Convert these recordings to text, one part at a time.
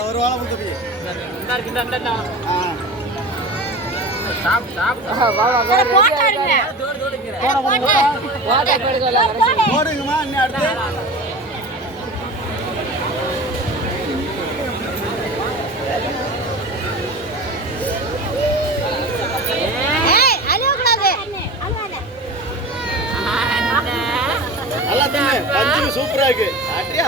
ஒரு வாழை கொடுத்து போடுங்கம்மா இன்னும் அடுத்து நல்லா தானே பஞ்சு சூப்பரா இருக்கு அப்படியே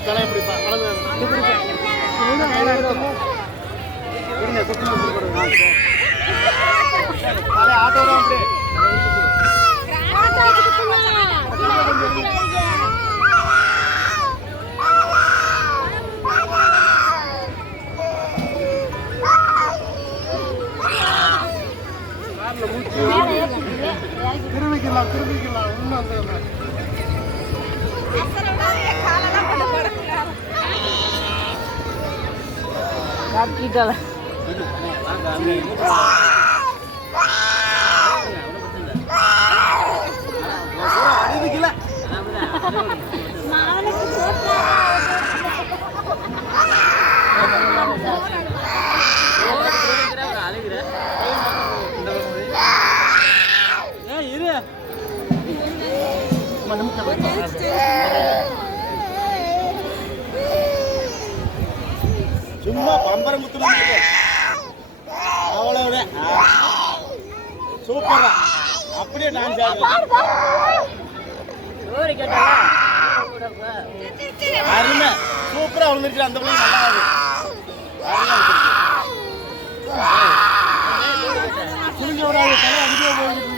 தலை பிடிப்பா ஆட்டோ அப்படியே திரும்பிக்கலாம் இன்னும் காட்டிட்டால சும்மா பம்பரம் குத்துனா அவ்வளவு சூப்பரா அப்படியே டான்ஸ் அருமை சூப்பரா விழுந்துருச்சு அந்த பிள்ளை நல்லா புரிஞ்ச ஒரு தலை அதிகமாக போயிட்டு